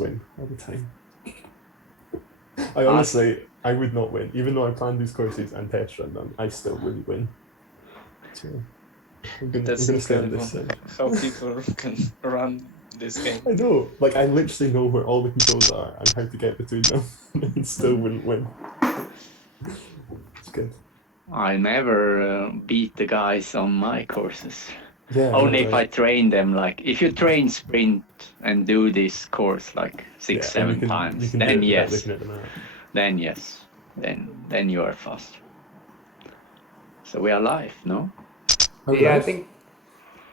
win all the time. I honestly, I would not win. Even though I plan these courses and test run them, I still wouldn't win. So I'm gonna stay on this side. How people can run this game. I know, like I literally know where all the controls are and how to get between them, and still wouldn't win. It's good. I never beat the guys on my courses. Yeah. Only if I train them, like if you train sprint and do this course like six, Yeah, and 7 times, you can then do it without yes, looking at the map. then yes, then you are fast. So we are live, no? Are we Yeah, I live? think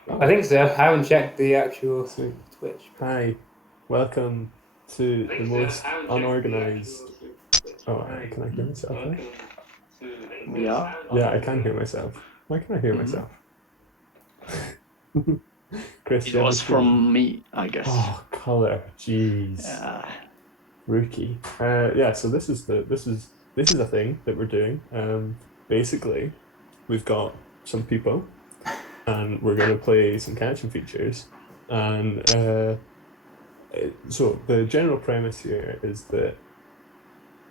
Oh, so. I haven't checked the actual sweet. Twitch. Hi, welcome to the most unorganized. Oh, can I hear myself? Right? Yeah. Yeah, I can hear myself. Why can I hear myself? Chris, It you have was a feeling? from me, I guess. Oh, color, jeez, rookie. Yeah. So this is a thing that we're doing. Basically, we've got some people, and we're gonna play some catching features, and so the general premise here is that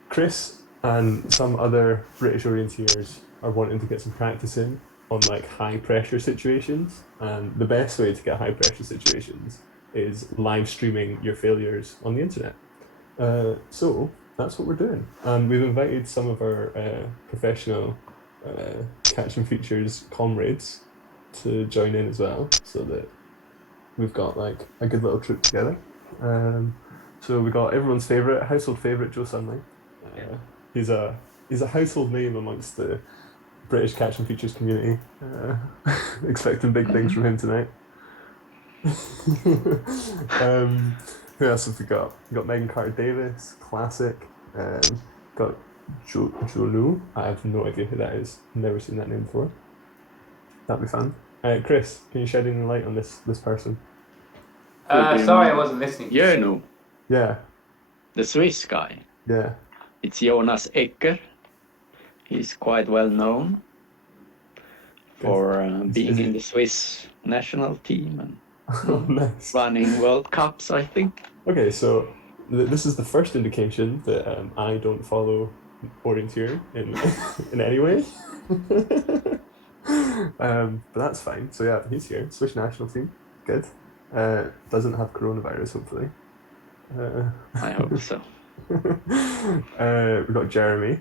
Chris and some other British orienteers are wanting to get some practice in on like high pressure situations, and the best way to get high pressure situations is live streaming your failures on the internet. So that's what we're doing, and we've invited some of our professional catch and features comrades to join in as well, so that we've got like a good little troop together. So we got everyone's favorite, household favorite, Joe Sunley. He's a household name amongst the British catch and features community. Expecting big things from him tonight. Who else have we got? We got Megan Carter Davis, classic. Got Jolu. I have no idea who that is. Never seen that name before. That'd be fun. Chris, can you shed any light on this person? Sorry, I wasn't listening. Jönu, Yeah, the Swiss guy. yeah. It's Jonas Ecker. He's quite well known for being in the Swiss national team and Oh, nice. running World Cups, I think. Okay, so this is the first indication that I don't follow orienteering in in any way. But that's fine. So yeah, he's here. Swiss national team, good. Doesn't have coronavirus, hopefully. I hope so. We got Jeremy.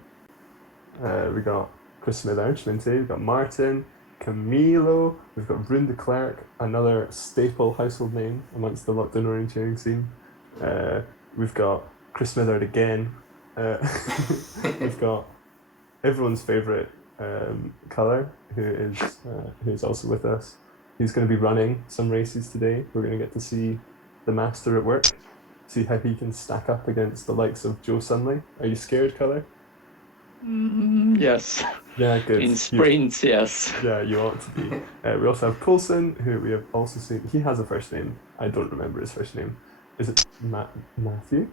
We got Chris Smithard, Schminty. We've got Martin, Camilo. We've got Rune de Klerk, another staple household name amongst the lockdown orienteering scene. We've got Chris Smithard again. We've got everyone's favorite color, who's also with us. He's going to be running some races today. We're going to get to see the master at work, see how he can stack up against the likes of Joe Sunley. Are you scared, Color? Yes. Yeah, good. In sprints, yes. Yeah, you ought to be. We also have Coulson, who we have also seen. He has a first name. I don't remember his first name. Is it Matthew?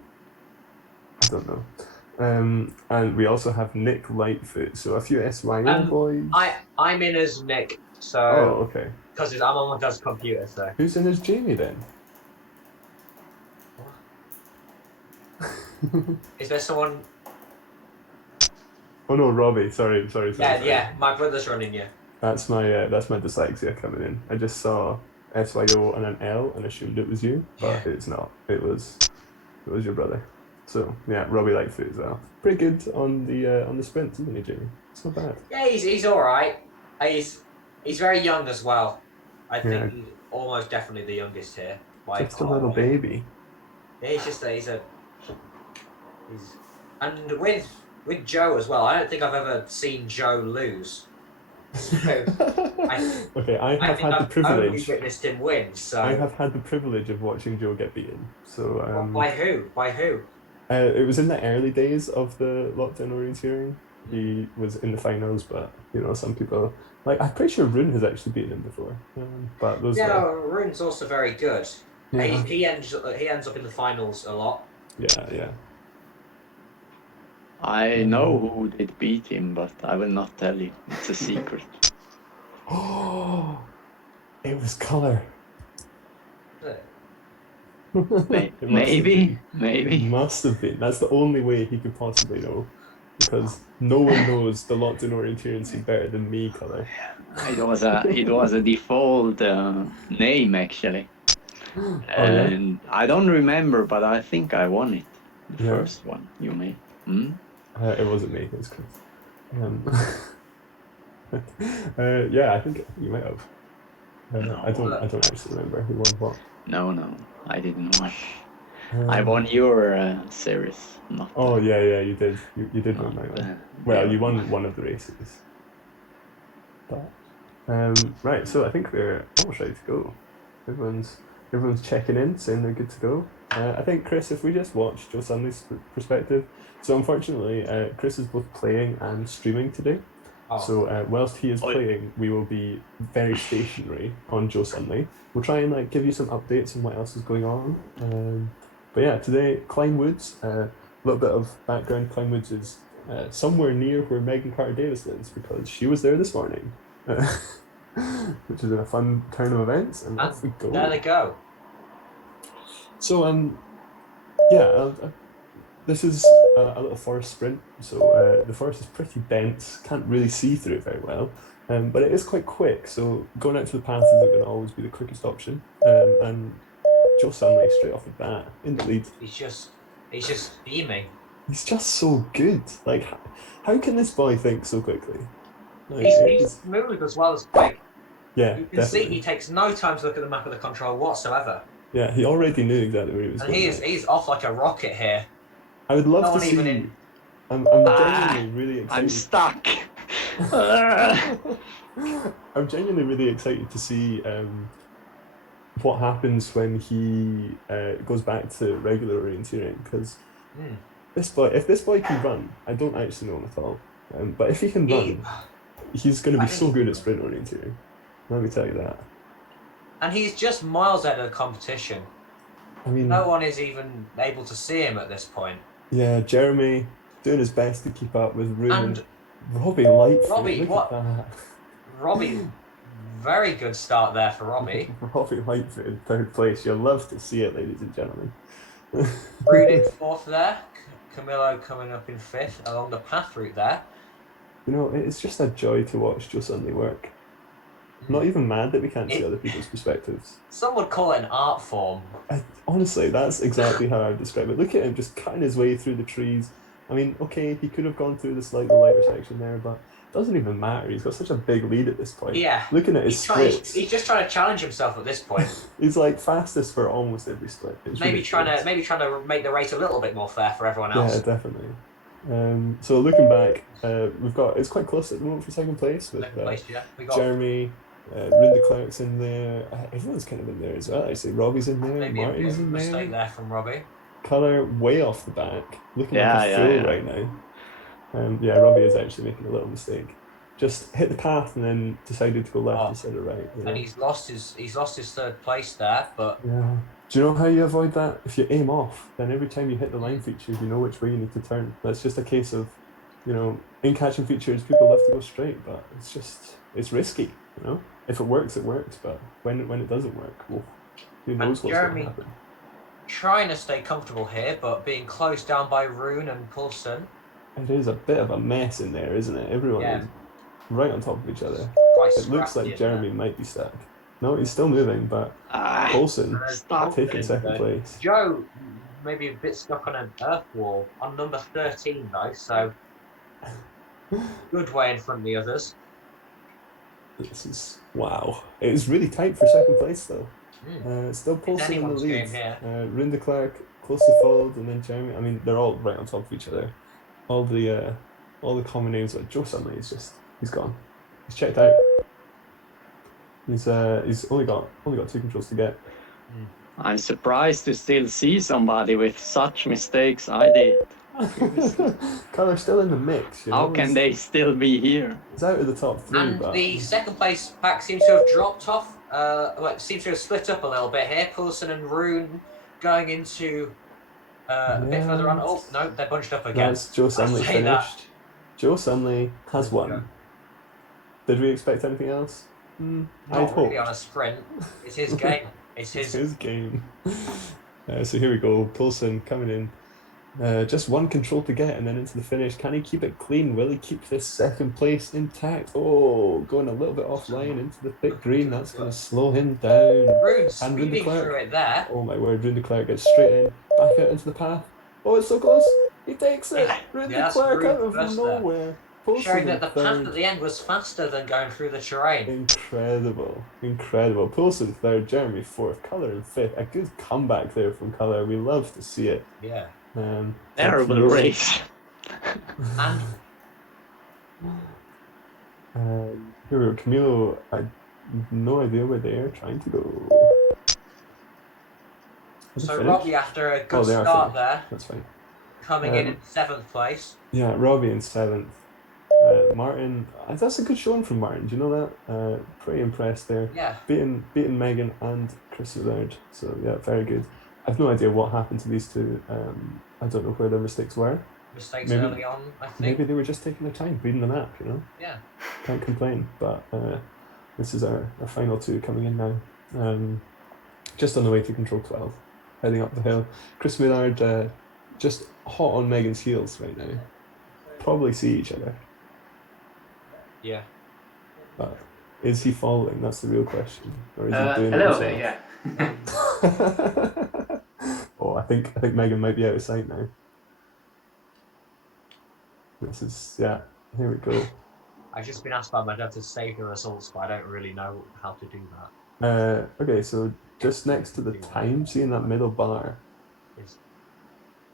I don't know. And we also have Nick Lightfoot. So a few SYM boys. I'm in as Nick, so Oh, okay. because I'm on my dad's computer, so. Who's in as Jamie then? Is there someone? Oh no, Robbie. Sorry. Yeah, my brother's running you. That's my dyslexia coming in. I just saw SYO and an L and assumed it was you, but it's not. It was your brother. So yeah, Robbie Lightfoot as well. Pretty good on the sprints, isn't he, Jamie? It's not bad. Yeah, he's all right. He's very young as well. I think he's almost definitely the youngest here. Just a little baby. Yeah, and with Joe as well. I don't think I've ever seen Joe lose. So Okay, I have had the I've privilege. only witnessed him win. So I have had the privilege of watching Joe get beaten. So by who? By who? It was in the early days of the lockdown orienteering. He was in the finals, but some people I'm pretty sure Rune has actually beaten him before. But those Rune's also very good. Yeah. He ends up in the finals a lot. Yeah. I know who did beat him, but I will not tell you. It's a secret. Oh, it was Color. It must have Maybe, been. It maybe. must have been. That's the only way he could possibly know. Because no one knows the locked-in orienteering scene better than me, Colour. It was a default name actually, Oh yeah? and I don't remember, but I think I won it. The Yeah. first one you made. Hmm? It wasn't me, it was Chris. Yeah, I think you might have. No. I don't actually remember who won what. No, I didn't win. Um, I won your series, not. Oh yeah, you did. You did win my not, one. Well, your you won one. one of the races. But right, so I think we're almost ready to go. Everyone's checking in, saying they're good to go. I think Chris, if we just watch Joe Sunley's perspective. So unfortunately, Chris is both playing and streaming today. Oh, So whilst he is Oh. playing, we will be very stationary on Joe Sunley. We'll try and give you some updates on what else is going on. But yeah, today Klein Woods. A little bit of background. Klein Woods is somewhere near where Megan Carter Davis lives because she was there this morning, which is a fun turn of events. And off we go. there they go. So yeah, this is a little forest sprint. So the forest is pretty dense. Can't really see through it very well. But it is quite quick. So going out to the path isn't going to always be the quickest option. And Joe Sunley straight off the bat in the lead. He's just beaming. He's just so good. Like, how can this boy think so quickly? Like, He's moving as well as quick. yeah, You can definitely. see he takes no time to look at the map of the control whatsoever. Yeah, he already knew exactly where he was And going. he's off like a rocket here. I would love no to one see. even in- I'm genuinely really excited. I'm stuck. I'm genuinely really excited to see what happens when he goes back to regular orienteering because Hmm. if this boy can run, I don't actually know him at all, but if he can run, he's going to be so good at sprint orienteering. Let me tell you that. And he's just miles ahead of the competition. I mean, No one is even able to see him at this point. yeah, Jeremy doing his best to keep up with Room And Robbie Lightfoot. Robbie, look what- at that. Robbie, very good start there for Robbie. Robbie Lightfoot in third place. You'll love to see it, ladies and gentlemen. Rude in fourth there. Camillo coming up in fifth along the path route there. You know, it's just a joy to watch Joe Sunley work. I'm not even mad that we can't see other people's perspectives. Some would call it an art form. Honestly, that's exactly how I would describe it. Look at him just cutting his way through the trees. I mean, okay, he could have gone through the slightly lighter section there, but it doesn't even matter. He's got such a big lead at this point. Yeah. Looking at his He's splits, just trying to challenge himself at this point. he's like fastest for almost every split. It's maybe ridiculous. trying to make the race a little bit more fair for everyone else. Yeah, definitely. So looking back, it's quite close at the moment for second place with Second place, yeah. We got Jeremy, Rinda Clark's in there. Everyone's kind of in there as well. Actually, Robbie's in there. maybe a bit Martin's of a in mistake there. there from Robbie. Colour way off the back, looking Yeah, like a yeah, fool yeah. right now. Yeah, Robbie is actually making a little mistake. Just hit the path and then decided to go left Oh. instead of right. You know? And he's lost his third place there, but Yeah. Do you know how you avoid that? If you aim off, then every time you hit the line features, you know which way you need to turn. That's just a case of, in catching features, people love to go straight, but it's risky, If it works, it works, but when it doesn't work, who knows what's going Jeremy- to happen. trying to stay comfortable here, but being closed down by Rune and Poulsen. It is a bit of a mess in there, isn't it? Everyone Yeah. is right on top of each other. Quite It looks scrappy like in Jeremy might be stuck. No, he's still moving, but Poulsen there. Stop. taking second place. Joe maybe a bit stuck on an earth wall on number 13 though, so good way in front of the others. This is wow. It is really tight for second place though. Still It's Poulsen in the anyone's lead. game here. Rinda Clark closely followed, and then Jeremy. I mean, they're all right on top of each other. All the common names. Like Joe Sunley is he's gone. He's checked out. He's only got 2 controls to get. I'm surprised to still see somebody with such mistakes I did. Colour's still in the mix. How can they still be here? He's out of the top 3, And but the second place pack seems to have dropped off. It seems to have split up a little bit here. Poulsen and Rune going into a bit further on. Oh no, they're bunched up again. that's Joe Sunley say that. finished. Joe Sunley has won. Did we expect anything else? I'd Not hope. really on a sprint. It's his game. It's It's his. his game. So here we go. Poulsen coming in. Just one control to get and then into the finish. Can he keep it clean? Will he keep this second place intact? Oh, going a little bit offline into the thick green. That's going to slow him down. Rune And Rune de speeding Klerk. through it there. Oh my word, Rune de Klerk gets straight in, back out into the path. Oh, it's so close. He takes it. Rune de Yes, Klerk Rune out of first there. nowhere. Poulsen Showing in that the path third. at the end was faster than going through the terrain. Incredible, incredible. Poulsen third, Jeremy fourth, Colour in fifth. A good comeback there from Colour. We love to see it. Yeah. Terrible Camilo- race. And Here we go. Camilo, I have no idea where they are trying to go. Has it so finished? Robbie, after a good Oh, they are start finished. there, That's fine. coming in 7th place. Yeah, Robbie in 7th. Martin, that's a good showing from Martin. Do you know that? Pretty impressed there. Yeah. Beating Megan and Chris Willard. So yeah, very good. I've no idea what happened to these two. I don't know where their mistakes were. Mistakes Maybe- early on, I think. Maybe they were just taking their time, reading the map. You know, Yeah. can't complain. But this is our final two coming in now. Just on the way to Control 12, heading up the hill. Chris Willard just hot on Megan's heels right now. Probably see each other. Yeah. But is he following? That's the real question. Or is he A doing it little bit, himself? yeah. Oh, I think Megan might be out of sight now. This is here we go. I've just been asked by my dad to save the results, but I don't really know how to do that. Okay, so just next to the time, see in that middle bar, Is-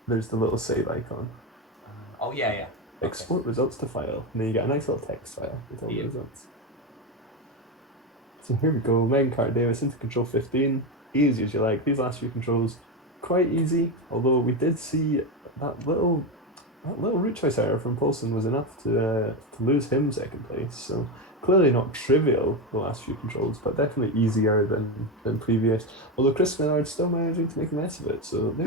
there's the little save icon. Oh yeah, yeah. Export results to file, and then you get a nice little text file with all the Yeah. results. So here we go, Megan Carter Davis into control 15. Easy as you like. These last few controls, quite easy. Although we did see that little route choice error from Poulsen was enough to lose him second place. So clearly not trivial the last few controls, but definitely easier than previous. Although Chris Millard still managing to make a mess of it. So there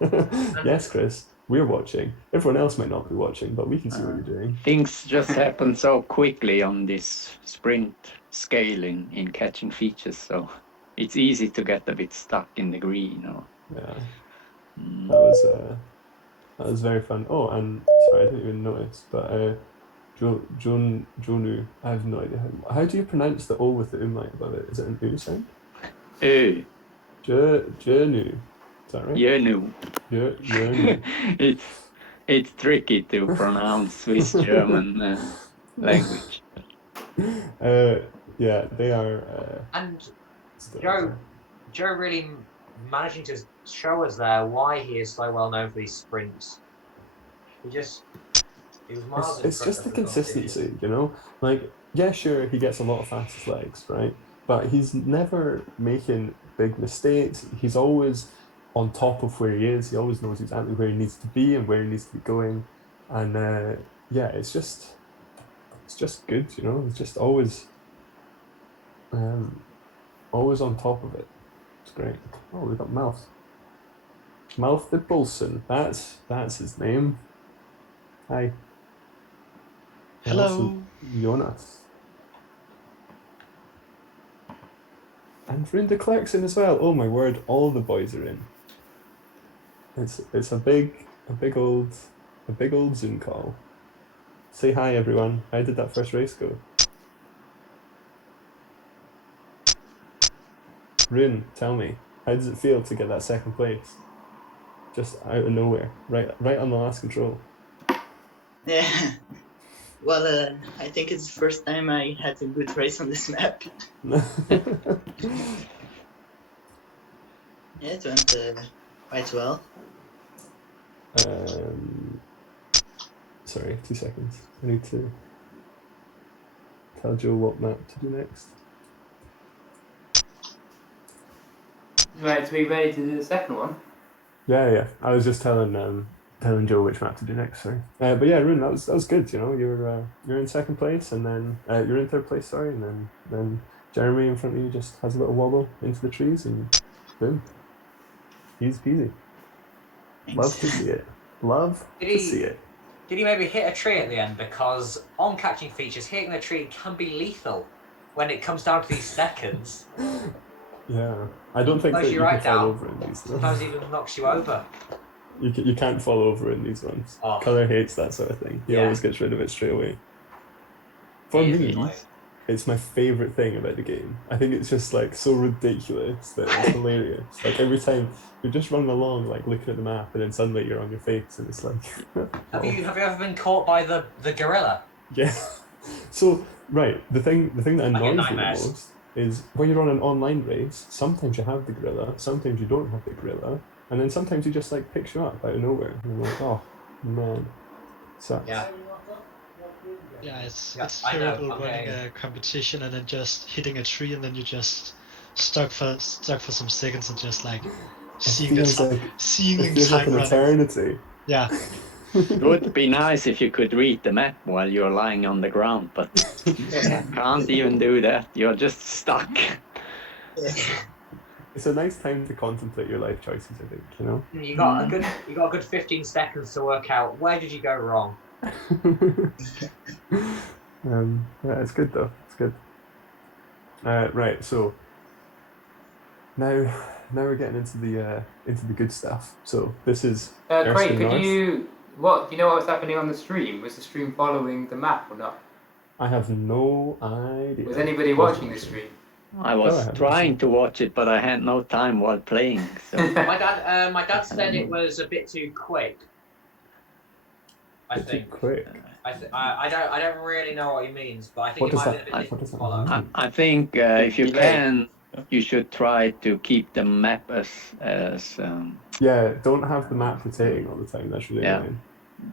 we go. Yes, Chris. We're watching. Everyone else might not be watching, but we can see what you're doing. Things just happen so quickly on this sprint scaling in catching features, so it's easy to get a bit stuck in the green. Or, Yeah, Mm. that was very fun. Oh, and sorry, I didn't even notice, but Jonu, I have no idea how do you pronounce the O with the umlaut above it? Is it an U sound? Jonu. Is that right? Jönu. Jonu. It's tricky to pronounce Swiss German language. Yeah, they are. And still- Joe really managing to show us there why he is so well known for these sprints. He was miles in It's front just of the competition. consistency, you know? Like, yeah, sure, he gets a lot of fastest legs, right? But he's never making big mistakes. He's always on top of where he is. He always knows exactly where he needs to be and where he needs to be going. And yeah, it's just good, you know? It's just always on top of it. It's great. Oh, we've got Mouth. Mouth the Poulsen. That's his name. Hi. And also Hello. Jonas. And Rune de Klerk's in as well. Oh my word, all the boys are in. It's a big old Zoom call. Say hi everyone. How did that first race go? Rune, tell me, how does it feel to get that second place? Just out of nowhere, right on the last control. Yeah. Well, I think it's the first time I had a good race on this map. Yeah, it went quite well. Sorry, 2 seconds. I need to tell Joe what map to do next. Right, to be ready to do the second one. Yeah. I was just telling Joe which map to do next. Sorry. But yeah, Rune, that was good. You know, you're in second place, and then you're in third place. Sorry, and then Jeremy in front of you just has a little wobble into the trees, and boom, easy peasy. Thanks. Love to see it. Love to see it. Did he maybe hit a tree at the end? Because on catching features, hitting the tree can be lethal when it comes down to these seconds. Yeah, I don't think Close that your you eye can fall down. over in these. Though. Sometimes even knocks you over. You can't fall over in these ones. Oh. Color hates that sort of thing. He Yeah. always gets rid of it straight away. For It is me, annoying. it's my favorite thing about the game. I think it's just like so ridiculous that it's hilarious. Like every time you're just running along, like looking at the map, and then suddenly you're on your face, and it's like. Have you ever been caught by the gorilla? Yeah. So right, the thing that I get annoys me the nightmares. most is when you're on an online race. Sometimes you have the gorilla, sometimes you don't have the gorilla, and then sometimes he just like picks you up out of nowhere. And you're like, oh man, sucks. Yeah. Yeah, it's I know, terrible I'm running getting- a competition and then just hitting a tree and then you just stuck for some seconds and just like seeing the feels time, like- seeing It feels like time an running. eternity. Yeah, It would be nice if you could read the map while you're lying on the ground, but can't even do that. You're just stuck. It's a nice time to contemplate your life choices. I think you know. You got a good 15 seconds to work out where did you go wrong. Yeah, it's good though. It's good. Right, so now we're getting into the good stuff. So this is Craig, Erskine could North. do you know what was happening on the stream? Was the stream following the map or not? I have no idea. Was anybody watching the stream? I Go was ahead. trying to watch it, but I had no time while playing. So My dad said it was a bit too quick. I It's too think. quick. I don't really know what he means, but I think What it does might that- be a bit what difficult does to that follow. mean? I think if you Delay. can, you should try to keep the map as Yeah, don't have the map rotating all the time. That's really Yeah. annoying.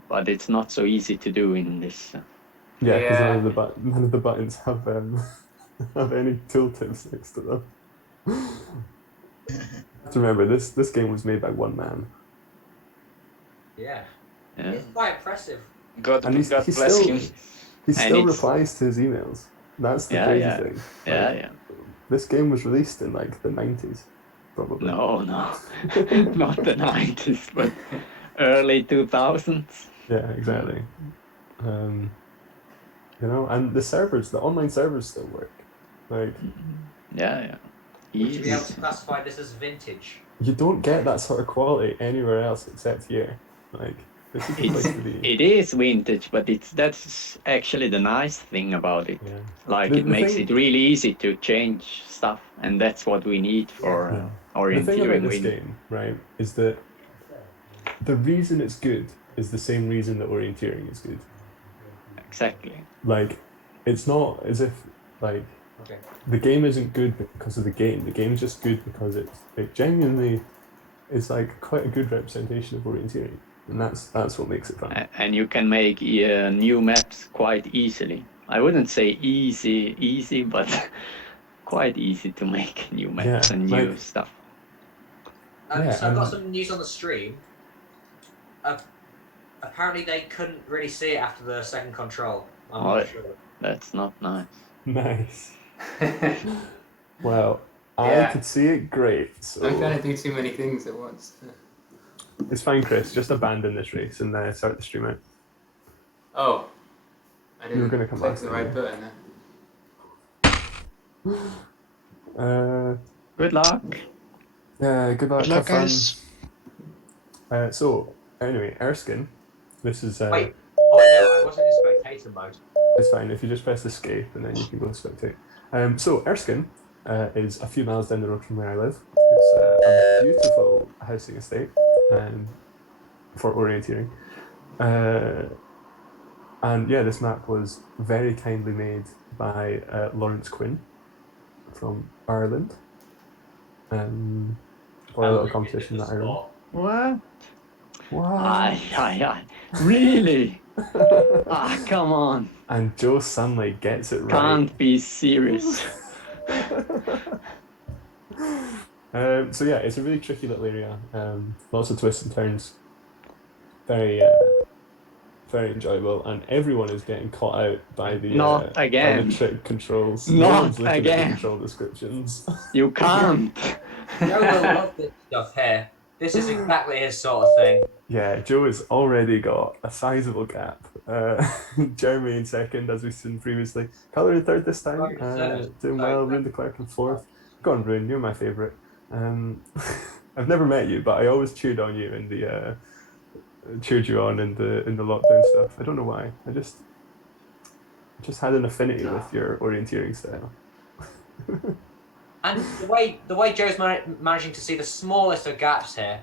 but it's not so easy to do in this. Yeah, because Yeah. none of the buttons have have any tooltips next to them. Have to remember this game was made by one man. Yeah. Yeah. It's quite impressive. God, And God he's bless still- him. He And still it's- replies to his emails. That's the Yeah, crazy yeah. thing. Yeah, Like, yeah. This game was released in like the 90s, probably. No, not the 90s, but early 2000s. Yeah, exactly. You know, and the online servers still work. Like, Yeah. Would you be able Easy. to classify this as vintage? you don't get that sort of quality anywhere else except here. Like, this is the place to be. It is vintage, but that's actually the nice thing about it. Yeah. Like The- it the makes thing- it really easy to change stuff, and that's what we need for Yeah. The thing orienteering. about this game, right, is that the reason it's good is the same reason that orienteering is good. Exactly. Like, it's not as if like Okay. the game isn't good because of the game. The game's just good because it genuinely is like quite a good representation of orienteering, and that's what makes it fun. And you can make new maps quite easily. I wouldn't say easy, but quite easy to make new maps Yeah, and new like- stuff. Yeah, So I've got and- some news on the stream. Apparently they couldn't really see it after the second control. I'm Oh, not sure. That's not nice. Nice. Well, Yeah. I could see it great. So I'm trying to do too many things at once. it's fine, Chris. Just abandon this race and start the stream out. Oh. I You were didn't gonna come click last the time, right yeah. button there. Good luck. Good luck, Good luck, have fun. guys. So anyway, Erskine, this is Wait. Oh, no, I wasn't in spectator mode. it's fine if you just press escape and then you can go spectate. So Erskine is a few miles down the road from where I live. It's a beautiful housing estate for orienteering. And yeah, this map was very kindly made by Lawrence Quinn from Ireland. For a little competition that I run. What? Wow. Aye. Really? Come on. And Joe Sunlight gets it right. Can't be serious. So yeah, it's a really tricky little area. Lots of twists and turns. Very, very enjoyable, and everyone is getting caught out by the Not by again. the trick controls. Not No one's looking at the again. control descriptions. You can't. Joe will love this stuff here. This is exactly his sort of thing. Yeah, Joe has already got a sizable gap. Jeremy in second, as we've seen previously. Colour in third this time. Clark in third. Doing Sorry, well. Clark. Rune de Klerk in fourth. Go on, Rune, you're my favourite. I've never met you, but I always cheered on you in the cheered you on in the lockdown stuff. I don't know why. I just had an affinity with your orienteering style. And the way Joe's managing to see the smallest of gaps here,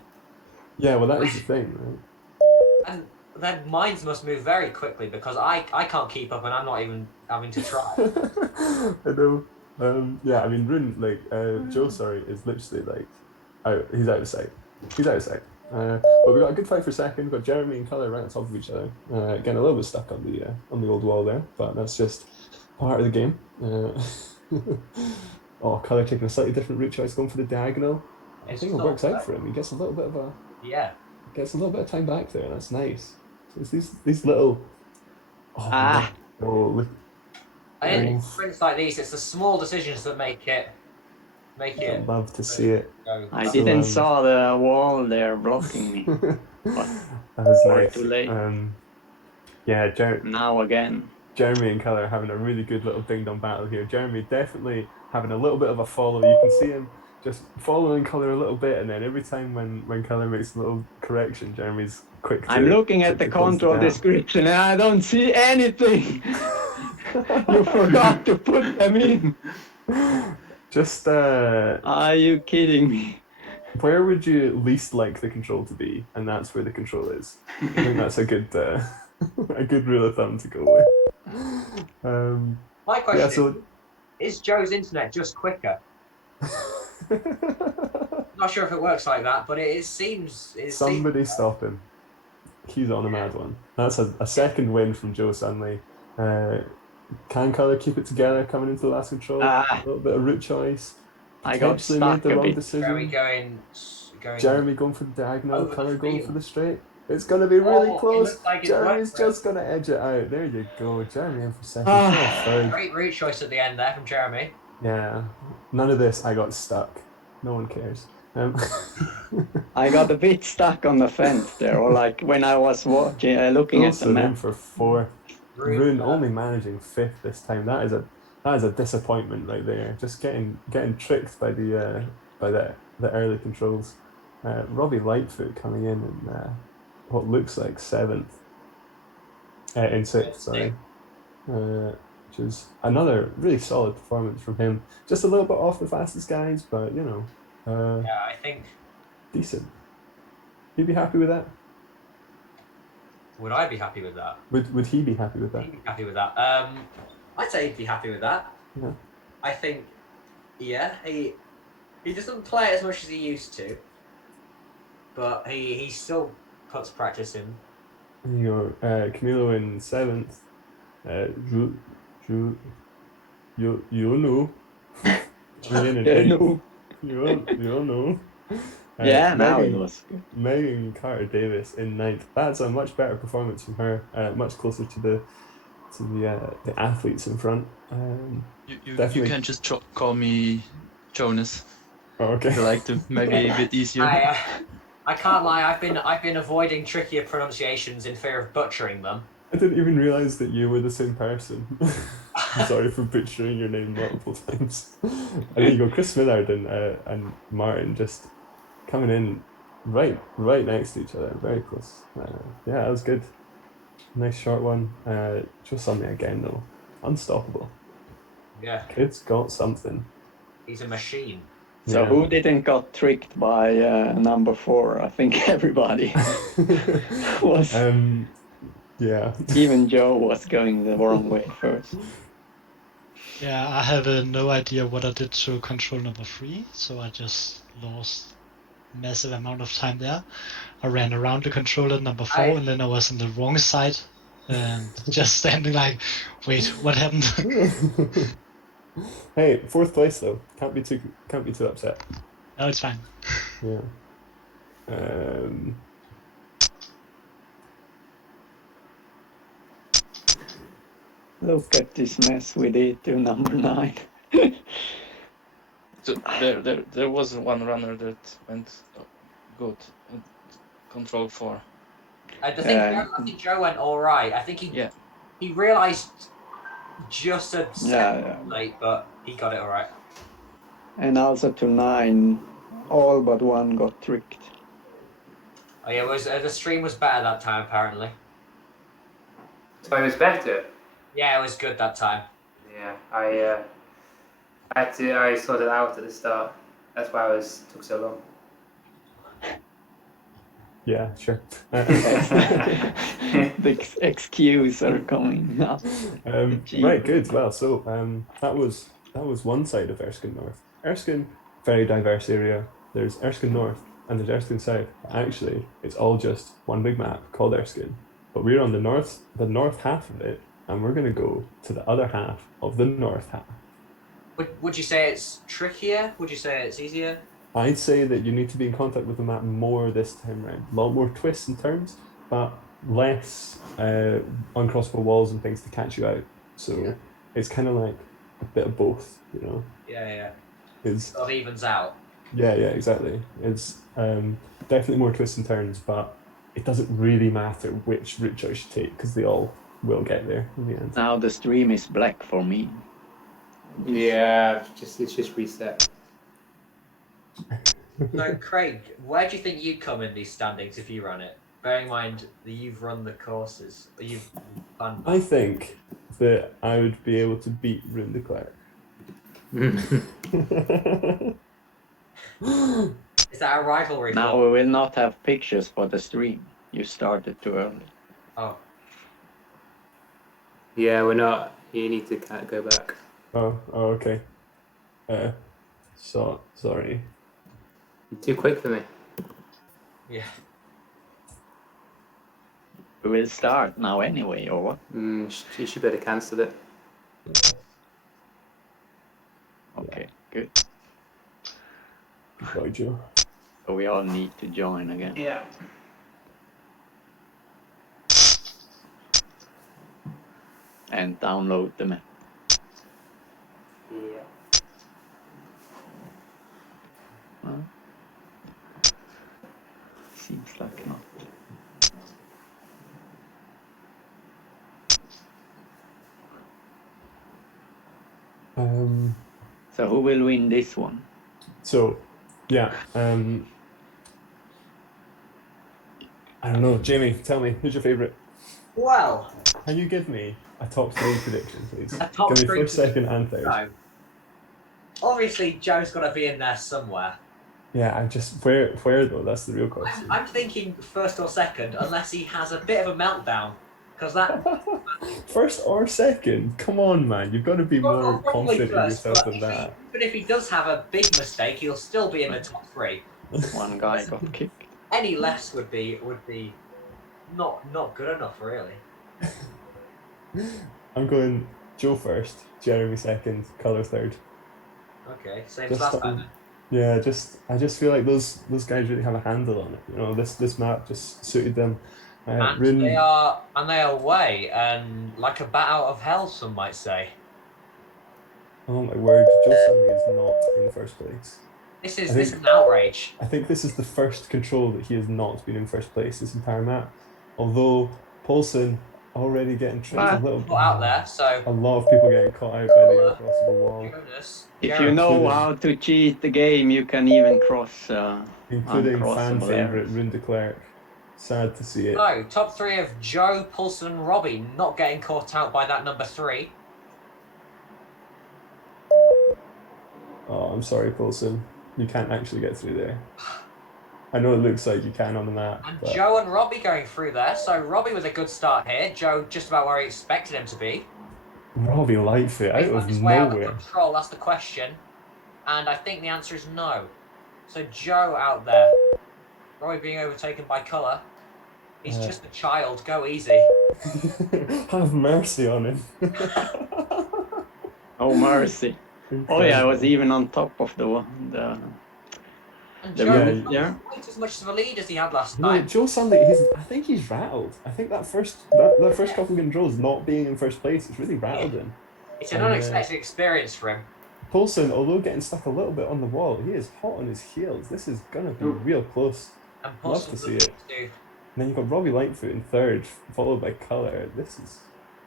Yeah, well, that is the thing, right? and their minds must move very quickly because I can't keep up, and I'm not even having to try. I know. Yeah, I mean, Rune, like, Joe, sorry, is literally like, he's out of sight. He's out of sight. But we got a good fight for second. We've got Jeremy and Colour right on top of each other. Getting a little bit stuck on the old wall there, but that's just part of the game. Oh, Colour taking a slightly different route choice, going for the diagonal. I think it works out for him. He gets a little bit of time back there. That's nice. So it's these little. Oh, look. And in sprints like these, it's the small decisions that make it. I'd love to see it. I didn't saw the wall there blocking me. That was nice. Too late. Yeah, Now again. Jeremy and Colour having a really good little ding-dong battle here. Jeremy definitely having a little bit of a follow. You can see him just following Colour a little bit, and then every time when Colour makes a little correction, Jeremy's quick. I'm looking at the control description and I don't see anything. You forgot to put them in. Just Are you kidding me? where would you least like the control to be, and that's where the control is. I think that's a good a good rule of thumb to go with. My question Yeah, so is Joe's internet just quicker? Not sure if it works like that, but it seems. somebody stop him. He's on a mad one. That's a second win from Joe Sunley. Can Colour keep it together coming into the last control? A little bit of route choice. I got Potentially stuck made the a wrong bit. decision. Going. Jeremy going for the diagonal, Over the Colour going field. for the straight. It's going to be really It close. looks like it's Jeremy's worked for him. just going to edge it out. There you go. Jeremy in for second. Oh, third. Great route choice at the end there from Jeremy. Yeah. None of this. I got stuck. No one cares. I got a bit stuck on the fence there, or like when I was watching, looking at the Wilson in map. for fourth. Rune only managing fifth this time. That is a disappointment right there. Just getting tricked by the early controls. Robbie Lightfoot coming in what looks like seventh. In sixth, sorry. Which is another really solid performance from him. Just a little bit off the fastest guys, but you know. Yeah, I think. Decent. You'd be happy with that? Would I be happy with that? Would he be happy with that? He'd be happy with that. I'd say he'd be happy with that. Yeah. I think, yeah, he doesn't play as much as he used to, but he still puts practice in. You know, Camilo in seventh. You know. Ryan in eighth. You know. Yeah, now it was good. Megan Carter Davis in ninth. That's a much better performance from her. Much closer to the athletes in front. You Definitely. can just call me Jonas. Oh, okay. I like to maybe a bit easier. I can't lie. I've been avoiding trickier pronunciations in fear of butchering them. I didn't even realise that you were the same person. I'm sorry for butchering your name multiple times. And there you go, Chris Millard and Martin just coming in right next to each other, very close. Yeah, that was good. Nice short one. Just something again though. Unstoppable. Yeah, Kid's got something. he's a machine. So Yeah. who didn't got tricked by number 4? I think everybody was. Yeah. Even Joe was going the wrong way first. Yeah, I have no idea what I did to control number 3, so I just lost massive amount of time there. I ran around the controller number 4 and then I was on the wrong side and just standing like, wait, what happened? Hey, fourth place though. Can't be too upset. No, it's fine. Yeah. Look at this mess we did to number 9. So there was one runner that went good. Control 4. I think Joe went all right. I think he realised just a second late, but he got it all right. And also to 9, all but one got tricked. Oh yeah, the stream was better that time apparently. So it was better. Yeah, it was good that time. Yeah, I sorted it out at the start. That's why took so long. Yeah, sure. The excuse are coming up. Right, good. Well, so that was one side of Erskine North. Erskine, very diverse area. There's Erskine North and there's Erskine South. Actually, it's all just one big map called Erskine. But we're on the north half of it, and we're going to go to the other half of the north half. Would you say it's trickier? Would you say it's easier? I'd say that you need to be in contact with the map more this time around. A lot more twists and turns, but less uncrossable walls and things to catch you out. So it's kind of like a bit of both, you know. Yeah. It's Sort of evens out. yeah, exactly. It's definitely more twists and turns, but it doesn't really matter which route choice you take because they all will get there in the end. Now the stream is black for me. Yeah, it's just reset. So Craig, where do you think you'd come in these standings if you ran it? Bearing in mind that you've run the courses, or you've done. I think that I would be able to beat Rune de Klerk. Is that a rivalry? Now we will not have pictures for the stream. You started too early. Oh, Yeah, we're not. You need to kind of go back. Oh, okay. Sorry. You're too quick for me. yeah. We will start now anyway, or what? You should better cancel it. Okay, good. Goodbye, Joe. So we all need to join again. Yeah. And download the map. Yeah. Well, seems like not. So who will win this one? So, yeah. I don't know, Jamie. Tell me, who's your favourite? Well, Can you give me a top 3 prediction, please? A top Give me three first, second, and third. no. Obviously, Joe's got to be in there somewhere. Yeah, I just where though? That's the real question. I'm thinking first or second, unless he has a bit of a meltdown, because that. First or second? Come on, man! You've got to be more Probably confident in first, yourself but than that. But if he does have a big mistake, he'll still be in the top 3. One guy got kicked. Any less would be not good enough, really. I'm going Joe first, Jeremy second, Colour third. Okay, same Just, as last time. um, Yeah, I just feel like those guys really have a handle on it. You know, this map just suited them. And Rune- they are away and like a bat out of hell, some might say. Oh my word, Joe Sunday is not in first place. This is I this think- is an outrage. I think this is the first control that he has not been in first place this entire map. Although Paulson already getting tricked a little Put out there, so A lot of people getting caught out by the uncrossable wall, Jonas, If Gareth, you know Including- how to cheat the game, you can even cross. including fan Uncrossable favourite areas. Rune de Klerk. Sad to see it. No, top 3 of Joe, Paulson, and Robbie not getting caught out by that number 3. Oh, I'm sorry, Paulson. You can't actually get through there. I know it looks like you can on the map, And but Joe and Robbie going through there. So Robbie with a good start here. Joe just about where he expected him to be. Robbie Lightfoot out He's on of his way out of nowhere. control, that's the question. And I think the answer is no. So Joe out there. Robbie being overtaken by Colour. He's Yeah. just a child, go easy. Have mercy on him. Oh mercy! Oh yeah, I was even on top of the one. And The Joe yeah, has not yeah. quite as much of a lead as he had last No, night. Joe Sunday, I think he's rattled. I think that first couple of controls not being in first place, it's really rattled him. It's an unexpected experience for him. Paulson, although getting stuck a little bit on the wall, he is hot on his heels. This is gonna be real close. And Love Paulson to see looking it. to. And then you've got Robbie Lightfoot in third, followed by Colour. This is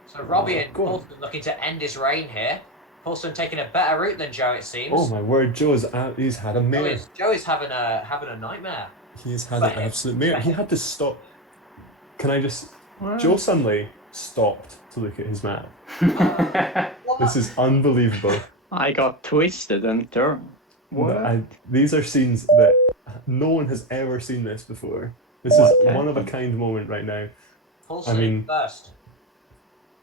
So Robbie and Go on. Paulson looking to end his reign here. Paulson taking a better route than Joe, it seems. Oh my word, Joe's out. He's had a mare. Joe is having a nightmare. He's had But an him- absolute mare. but He him- had to stop. Can I just? Joe Sunley stopped to look at his map. What? This is unbelievable. I got twisted and turned. What? These are scenes that no one has ever seen this before. This What is one of a happened? kind moment right now. Paulson I mean- first.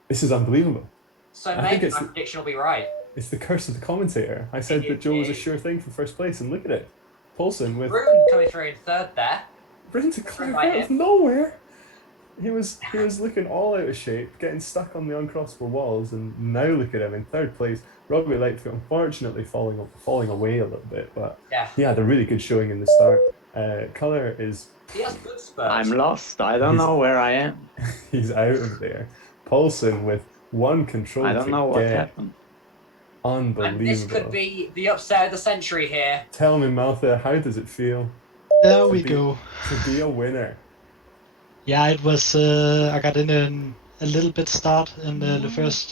This is unbelievable. So I think maybe it's my the- prediction will be right. It's the curse of the commentator. I said that Joe was a sure thing for first place, and look at it. Paulson with Rune coming through in third there. Brent to clear Right out of here. nowhere. He was looking all out of shape, getting stuck on the uncrossable walls, and now look at him in third place. Robbie Lightfoot unfortunately falling away a little bit, but Yeah. he had a really good showing in the start. Colour is He has good spurs. I'm lost. I don't know where I am. he's out of there. Paulson with one control I don't to know what get. happened. Unbelievable. And this could be the upset of the century here. Tell me, Maltha, how does it feel There we be- go. to be a winner? Yeah, it was. I got in a little bit start in the first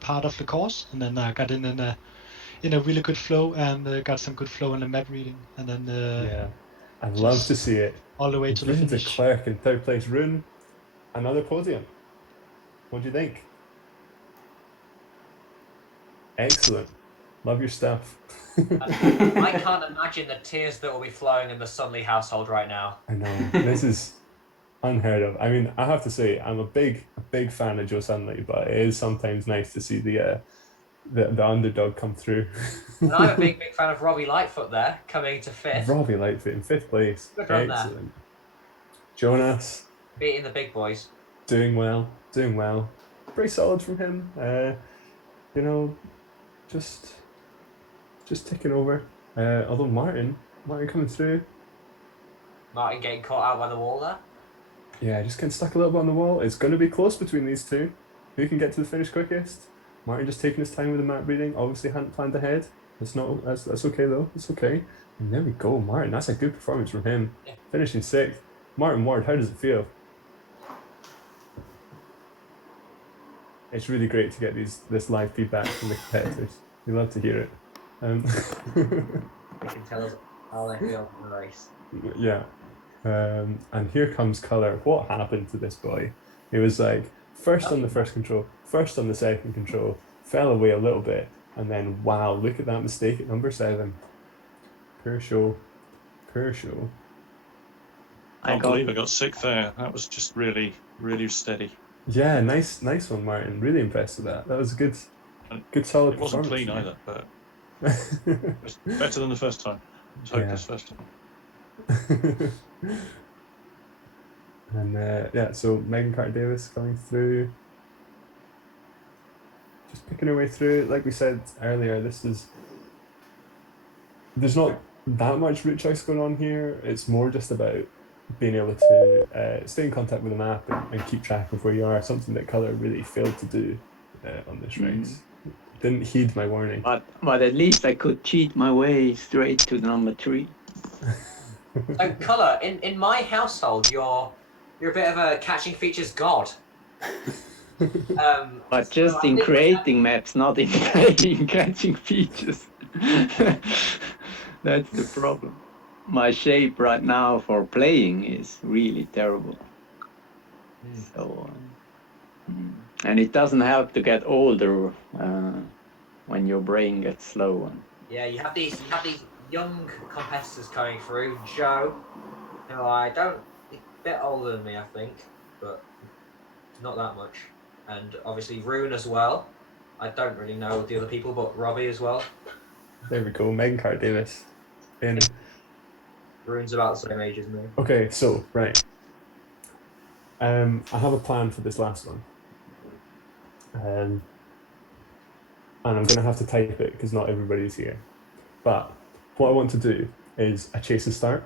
part of the course, and then I got in a really good flow and got some good flow in the map reading, and then Yeah, I'd love to see it. all the way to the Rune de finish. Klerk in third place. Rune, another podium. What do you think? Excellent. Love your stuff. I can't imagine the tears that will be flowing in the Sunley household right now. I know. This is unheard of. I mean, I have to say, I'm a big fan of Joe Sunley, but it is sometimes nice to see the underdog come through. And I'm a big fan of Robbie Lightfoot there, coming to fifth, Robbie Lightfoot in fifth place. Good run there. Excellent. Jonas beating the big boys. doing well. Pretty solid from him. You know, just ticking over. Although Martin coming through. Martin getting caught out by the wall there. Yeah, just getting stuck a little bit on the wall. It's going to be close between these two. Who can get to the finish quickest? Martin just taking his time with the map reading. Obviously hadn't planned ahead. That's okay though. It's okay. And there we go, Martin. That's a good performance from him. Yeah. Finishing sixth. Martin Ward, how does it feel? It's really great to get this live feedback from the competitors. We love to hear it. They can tell us how they feel in the race. Yeah. And here comes Colour. What happened to this boy? He was like first on the first control, first on the second control, fell away a little bit, and then wow, look at that mistake at number 7. Poor show. I can't believe I got sick there. That was just really, really steady. Yeah, nice one, Martin. Really impressed with that. That was a good solid It wasn't performance clean from either, but you. it was better than the first time. It was hopeless first time. And yeah, so Megan Carter Davis coming through, just picking her way through. Like we said earlier, there's not that much route choice going on here. It's more just about being able to stay in contact with the map and keep track of where you are. Something that Colour really failed to do on this race. Didn't heed my warning. But at least I could cheat my way straight to number 3. So, Colour, in my household, you're a bit of a catching features god. But so just I in think creating maps, not in playing catching features. That's the problem. My shape right now for playing is really terrible. So, and it doesn't help to get older when your brain gets slow. Yeah, you have these young competitors coming through. Joe, who he's a bit older than me, I think, but not that much. And obviously Rune as well. I don't really know the other people, but Robbie as well. There we go, Megan Carter Davis. And Rune's about the same age as me. okay, so right. I have a plan for this last one. And I'm gonna have to type it because not everybody's here. But what I want to do is a chase and start,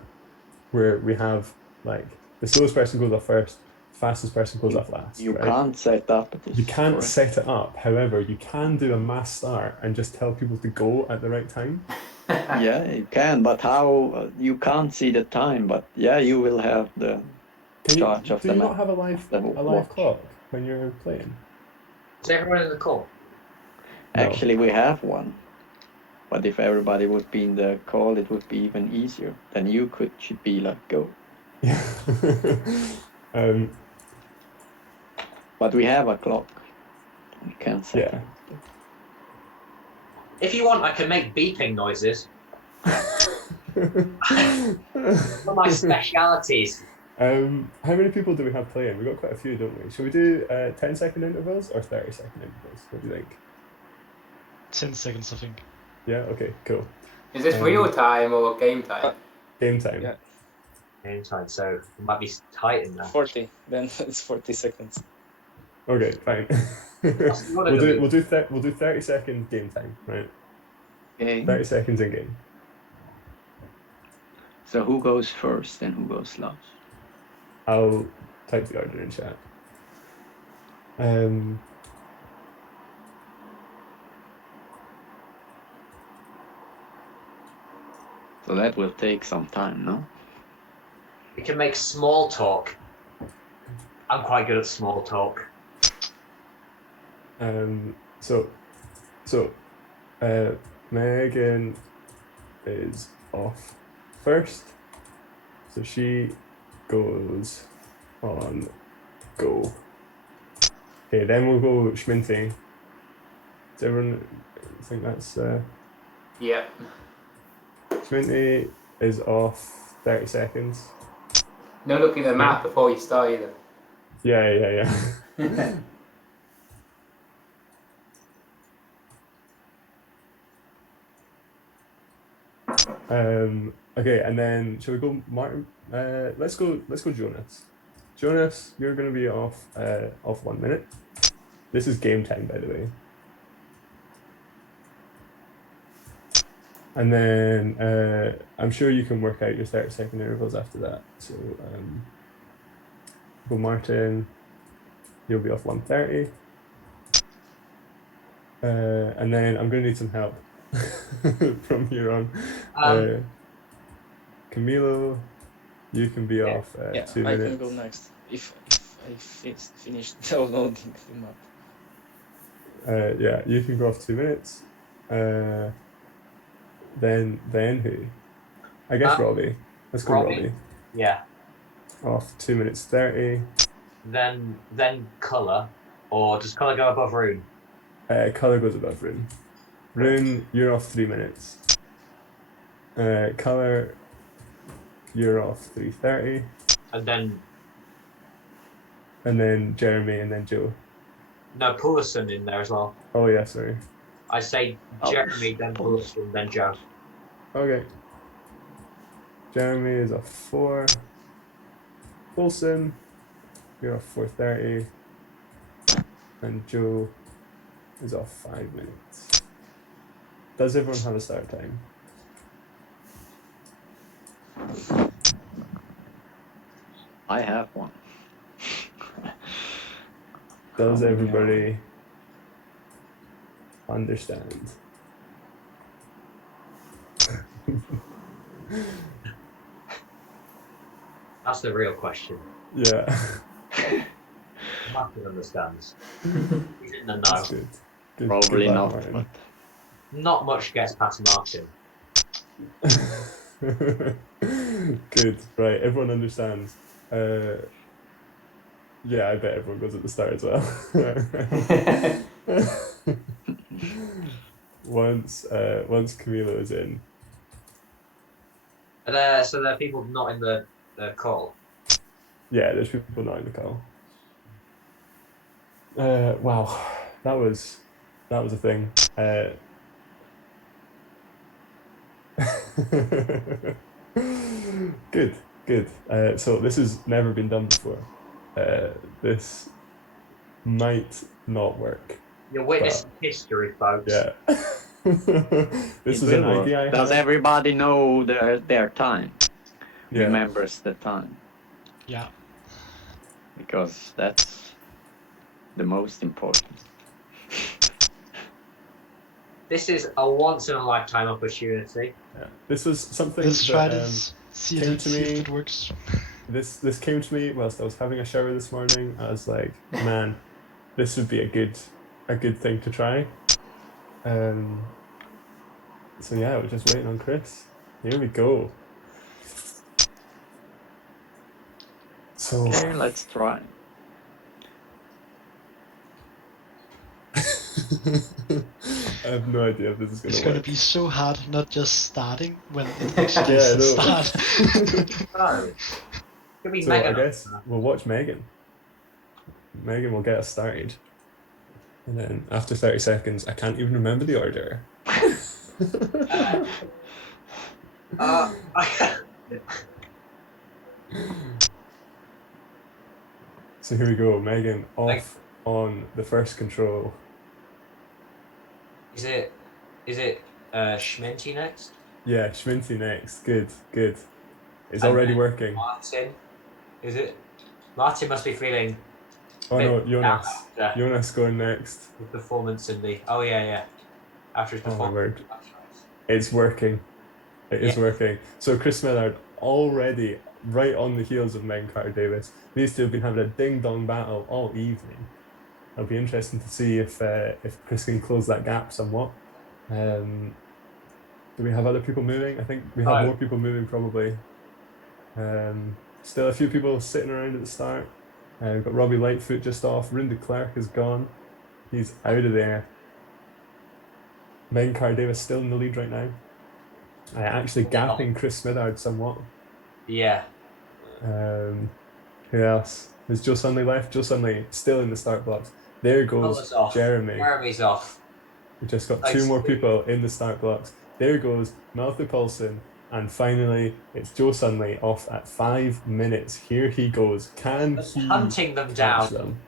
where we have like the slowest person goes off first, fastest person goes off last. You right? can't set up this. You can't correct? set it up. However, you can do a mass start and just tell people to go at the right time. Yeah, you can, but how? You can't see the time, but yeah, you will have the Can charge you, of do the you map. not have a live the live watch. clock when you're playing? Is everyone in the call? Actually, we have one. But if everybody would be in the call, it would be even easier. Then you should be like, go. Yeah. But we have a clock. We can't set Yeah. it. If you want, I can make beeping noises. One of my specialities. How many people do we have playing? We've got quite a few, don't we? Should we do 10-second intervals or 30-second intervals? What do you think? 10 seconds, I think. Yeah, okay, cool. Is this real time or game time? Game time. Yeah. Game time, so it might be tight in there. 40. Then it's 40 seconds. Okay, fine. we'll do 30 seconds game time, right? Okay. 30 seconds in game. So who goes first and who goes last? I'll type the order in chat. So that will take some time, no? We can make small talk. I'm quite good at small talk. Megan is off first, so she goes on go. Okay, then we'll go Schminty. Does everyone think that's Yeah. Schminty is off 30 seconds. No looking at the map before you start either. Yeah. Okay, and then shall we go Martin? Let's go Jonas. Jonas, you're gonna be off 1 minute. This is game time, by the way. And then I'm sure you can work out your 30-second intervals after that. So go Martin, you'll be off 1:30. And then I'm gonna need some help from here on. Camilo, you can be off 2 minutes. I can go next if I finish downloading the map. Yeah, you can go off 2 minutes. Then who? I guess Robbie. Let's go Robbie. Yeah. Off 2 minutes 30. Then colour, or does colour go above rune? Colour goes above rune. Rune, you're off 3 minutes. Colour, you're off 3:30. And then Jeremy, and then Joe. No, Pullison in there as well. Oh yeah, sorry. I say Jeremy, then Pullison, then Joe. Okay. Jeremy is off 4. Wilson, you're off 4:30. And Joe is off 5 minutes. Does everyone have a start time? I have one. Does everybody understand? That's the real question. Yeah. Martin understands. He's in the That's know. good. Probably Good not. luck, But Not much gets past Martin. Good. Right. Everyone understands. Yeah, I bet everyone goes at the start as well. Once Camilo is in. So there are people not in the call. Yeah, there's people not in the call. Wow, that was a thing. Good. So this has never been done before. This might not work. You're witnessing history, folks. Yeah. This is an idea I had. does everybody know their time? Yeah. Remembers the time? Yeah. Because that's the most important. This is a once in a lifetime opportunity. Yeah. This was something Let's try that this. See came if to me. it works. This came to me whilst I was having a shower this morning. I was like, man, this would be a good thing to try. So yeah, we're just waiting on Chris. Here we go. So Okay, let's try. I have no idea if this is It's gonna gonna work. be so hard not just starting when it actually Yeah, I is the know. start. Oh, could be So I Megan. guess we'll watch Megan. Megan will get us started. And then after 30 seconds, I can't even remember the order. So here we go, Megan off on the first control. Is it Schminty next? Yeah, Schminty next. Good, good. It's And already then working. Martin, is it? Martin must be feeling Oh no, bit Jonas. down after Jonas going next. his performance in the. Oh yeah. After his Oh my performance. word. That's right. It's working. It is Yeah. working. So Chris Millard already right on the heels of Megan Carter-Davis. These two have been having a ding-dong battle all evening. It'll be interesting to see if Chris can close that gap somewhat. Do we have other people moving? I think we have more people moving probably. Still a few people sitting around at the start. We've got Robbie Lightfoot just off. Rune de Klerk is gone. He's out of there. Megan Carter-Davis still in the lead right now. Actually gapping Chris Smithard somewhat. Yeah. Who else? Has Joe Sunley left? Joe Sunley still in the start blocks. There goes Off. Jeremy. Jeremy's off. We just got two more people in the start blocks. There goes Matthew Paulson. And finally, it's Joe Sunley off at 5 minutes. Here he goes. Can he hunting them catch down? them?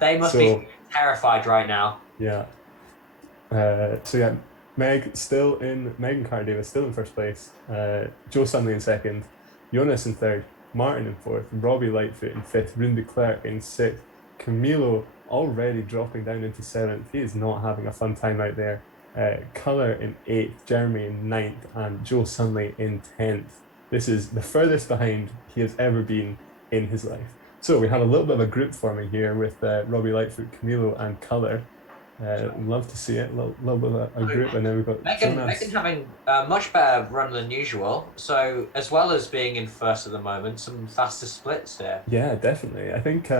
They must be terrified right now. Yeah. So yeah, Megan Carter-Davis still in first place. Joe Sunley in second. Jonas in third. Martin in fourth. Robbie Lightfoot in fifth. Rune de Klerk in sixth. Camilo already dropping down into seventh. He is not having a fun time out there. Colour in 8th, Jeremy in 9th, and Joe Sunley in 10th. This is the furthest behind he has ever been in his life. So we have a little bit of a group forming here with Robbie Lightfoot, Camilo, and Colour. Love to see it, a little bit of a group, and then we've got Megan having a much better run than usual. So as well as being in first at the moment, some faster splits there. Yeah, definitely. I think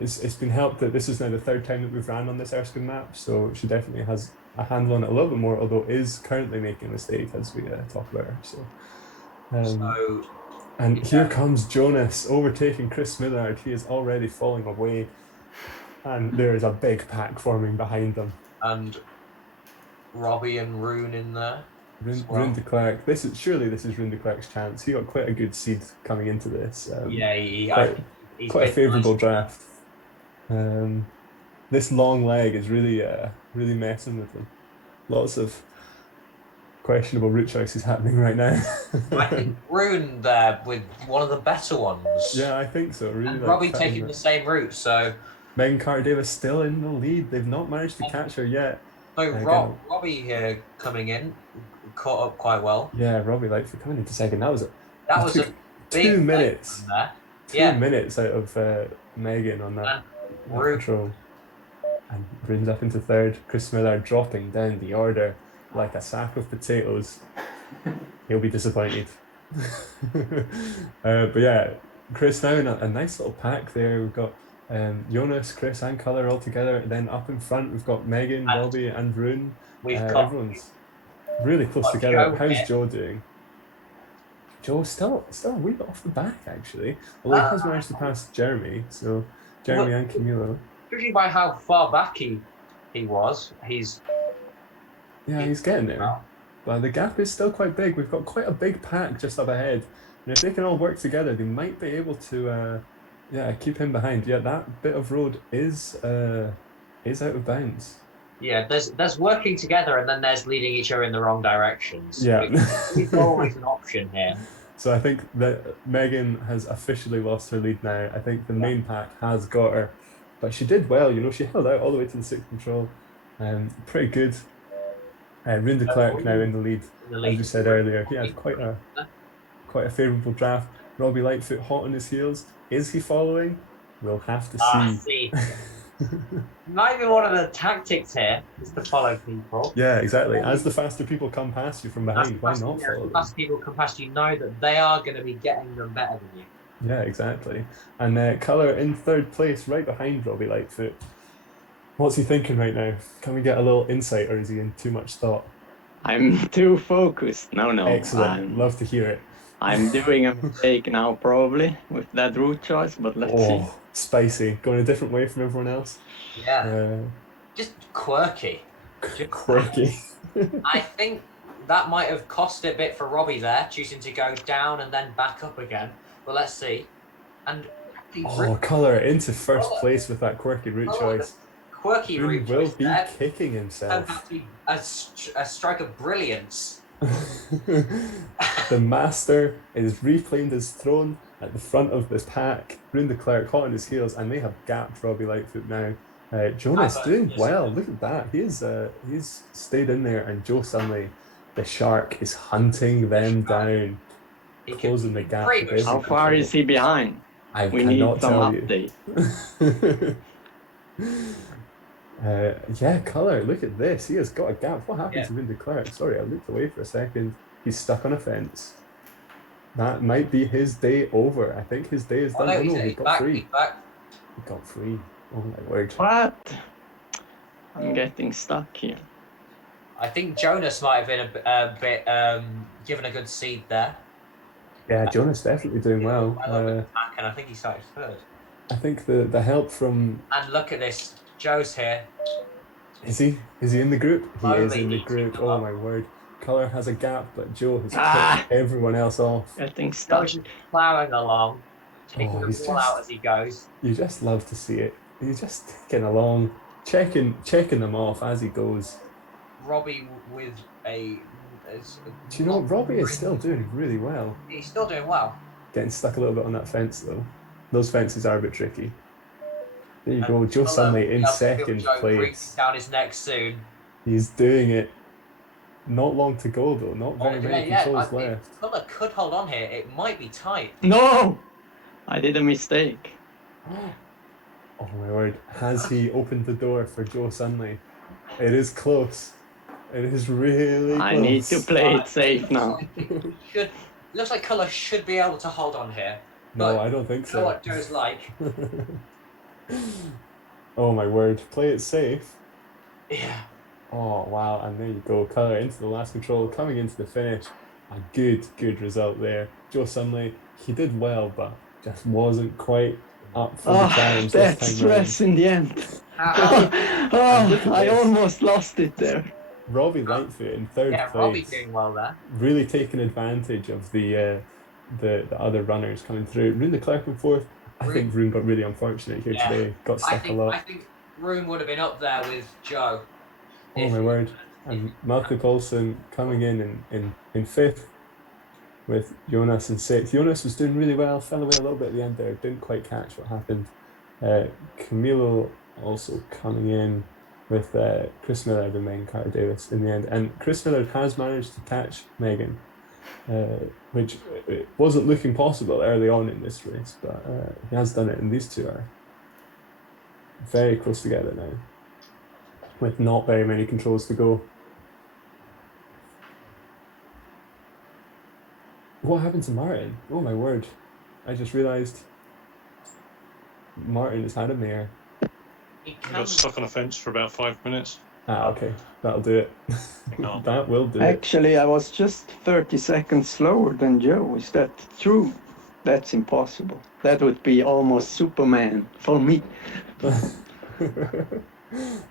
it's been helped that this is now the third time that we've ran on this Erskine map, so she definitely has a handle on it a little bit more, although is currently making a mistake as we talk about her. Here comes Jonas overtaking Chris Millard. He is already falling away, and there is a big pack forming behind them. And Robbie and Rune in there. Rune de Klerk. This is Rune de Klerk's chance. He got quite a good seed coming into this. He's quite a favourable draft. This long leg is really messing with them. Lots of questionable route choices happening right now. I think Rune there with one of the better ones. Yeah, I think so. Really, and Robbie taking the same route. So Megan Carter-Davis still in the lead. They've not managed to catch her yet. So Robbie here coming in, caught up quite well. Yeah, Robbie Lightfoot coming into second. That was a big 2 minutes. There. 2 minutes out of Megan on that control. And Rune's up into third. Chris Millard dropping down the order like a sack of potatoes. He'll be disappointed. But yeah, Chris now in a nice little pack there. We've got Jonas, Chris, and Colour all together. Then up in front, we've got Megan, Robbie, and Rune. Everyone's really close together. How's Joe doing? Joe's still a wee bit off the back, actually. Although he has managed to pass Jeremy. So Jeremy and Camilo. Judging by how far back he was, he's getting there. But the gap is still quite big. We've got quite a big pack just up ahead. And if they can all work together, they might be able to keep him behind. Yeah, that bit of road is out of bounds. Yeah, there's working together and then there's leading each other in the wrong directions. Yeah. It's always an option here. So I think that Megan has officially lost her lead now. I think the main pack has got her. But she did well, she held out all the way to the 6th control. Pretty good. Rune de Klerk now in the lead, as we said earlier. He had quite a favourable draft. Robbie Lightfoot hot on his heels. Is he following? We'll have to see. Maybe one of the tactics here is to follow people. Yeah, exactly. As the faster people come past you from behind, why not follow The them? faster people come past you, know that they are going to be getting them better than you. Yeah, exactly. And Colour in third place, right behind Robbie Lightfoot. What's he thinking right now? Can we get a little insight, or is he in too much thought? I'm too focused. No. Excellent. Love to hear it. I'm doing a mistake now, probably, with that route choice, but let's see. Spicy. Going a different way from everyone else. Yeah. Just quirky. Just quirky. I think that might have cost a bit for Robbie there, choosing to go down and then back up again. But let's see. And Colour into first place with that quirky route choice. Quirky route will choice be there. kicking himself. Turned out to be a stroke of brilliance. The master is reclaimed his throne at the front of this pack. Rune de Klerk hot on his heels, and they have gapped Robbie Lightfoot now. Jonas doing well. Look at that. He's stayed in there, and Joe Sunley, the shark, is hunting them down, closing the gap. How far is he behind? We need some update. Yeah, Colour, look at this. He has got a gap. What happened to Rune de Klerk? Sorry, I looked away for a second. He's stuck on a fence. That might be his day over. I think his day is done. No, he got free. He's back. He got free. Oh my word. What? I'm getting stuck here. I think Jonas might have been a bit given a good seed there. Yeah, Jonas definitely doing well. And I think he started third. I think the help from... And look at this. Joe's here. Is he? Is he in the group? He is in the needs to group. come Oh up. my word. Colour has a gap, but Joe has picked everyone else off. Getting stuck. Joe's just ploughing along, taking the he's ball out as he goes. You just love to see it. He's just ticking along, checking them off as he goes. Robbie with a... Do you know what? Robbie is still doing really well. He's still doing well. Getting stuck a little bit on that fence though. Those fences are a bit tricky. There you go, Joe Sunley in second place. Down his neck soon. He's doing it. Not long to go though. Not very many controls left. Colour could hold on here. It might be tight. No! I did a mistake. Oh my word. Has he opened the door for Joe Sunley? It is close. It is really close. I need to play it safe now. Looks like Colour should be able to hold on here. No, I don't think so. You know what Joe's like. Oh my word. Play it safe. Yeah. Oh wow, and there you go. Colour into the last control, coming into the finish. A good result there. Joe Sunley, he did well, but just wasn't quite up for the challenge this That time stress in the end. I almost lost it there. Robbie Lightfoot in third Yeah, place. Robbie doing well there. Really taking advantage of the other runners coming through. Rune de Klerk in fourth. I think Rune got really unfortunate here today. Got stuck a lot. I think Rune would have been up there with Joe. Oh my word. And Matthew Paulson coming in fifth with Jonas in sixth. Jonas was doing really well, fell away a little bit at the end there, didn't quite catch what happened. Camilo also coming in with Chris Millard and Megan Carter Davis in the end. And Chris Millard has managed to catch Megan, which wasn't looking possible early on in this race, but he has done it, and these two are very close together now, with not very many controls to go. What happened to Martin? Oh my word. I just realised Martin has had a mare. I got stuck on a fence for about 5 minutes. Ah, okay. That'll do it. That will do it. Actually, I was just 30 seconds slower than Joe. Is that true? That's impossible. That would be almost Superman for me.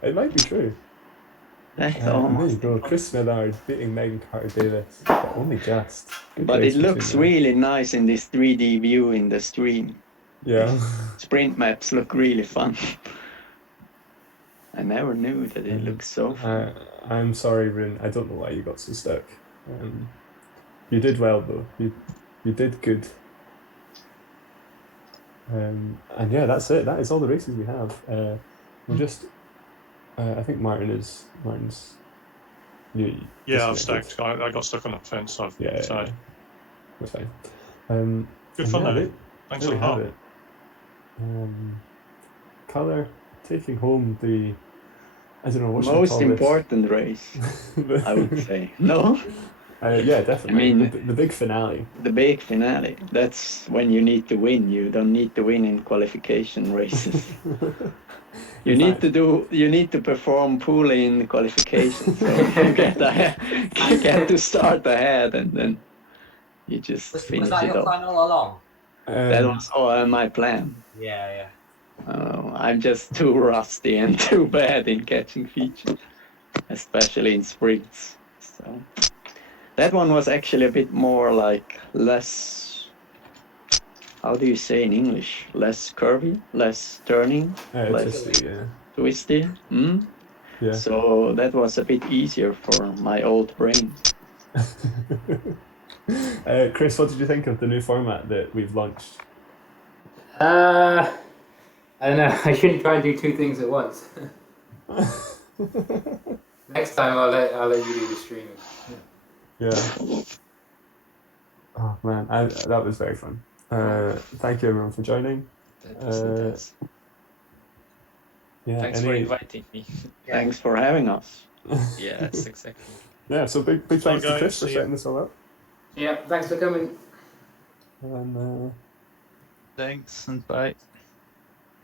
It might be true. That's There almost. you go. Chris Millard beating Megan Carter Davis, but only just. Good But race it looks between them. really nice in this 3D view in the stream. Yeah. Sprint maps look really fun. I never knew that it looked so fun. I'm sorry, Rune. I don't know why you got so stuck. You did well though. You did good. And yeah, that's it. That is all the races we have. We just. I think Martin's. Yeah, I've stacked. I got stuck on a fence. I've decided. That's fine. Good fun, yeah, though. Thanks a there we lot. have it. Colour taking home the, I don't know what should I Most call this? important race, I would say. No? Yeah, definitely. I mean- the big finale. The big finale. That's when you need to win. You don't need to win in qualification races. You In need fact- to you need to perform poorly in qualification. So you get to start ahead and then you just Was finish that it your off. plan all along? That was all my plan. Yeah. I'm just too rusty and too bad in catching features, especially in sprints. So that one was actually a bit more like less. How do you say in English? Less curvy, less turning, less twisty, yeah. twisty. Hmm? Yeah. So that was a bit easier for my old brain. Chris, what did you think of the new format that we've launched? I don't know. I shouldn't try and do two things at once. Next time I'll let you do the streaming. Yeah. Oh man, that was very fun. Thank you everyone for joining. That was intense. Yeah. Thanks for inviting me. Thanks for having us. Yes, exactly. Yeah. So big thanks to guys, Chris for see ya. setting this all up. Yeah, thanks for coming. And Thanks and bye.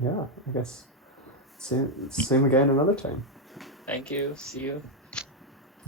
yeah, I guess same again another time. Thank you. See you.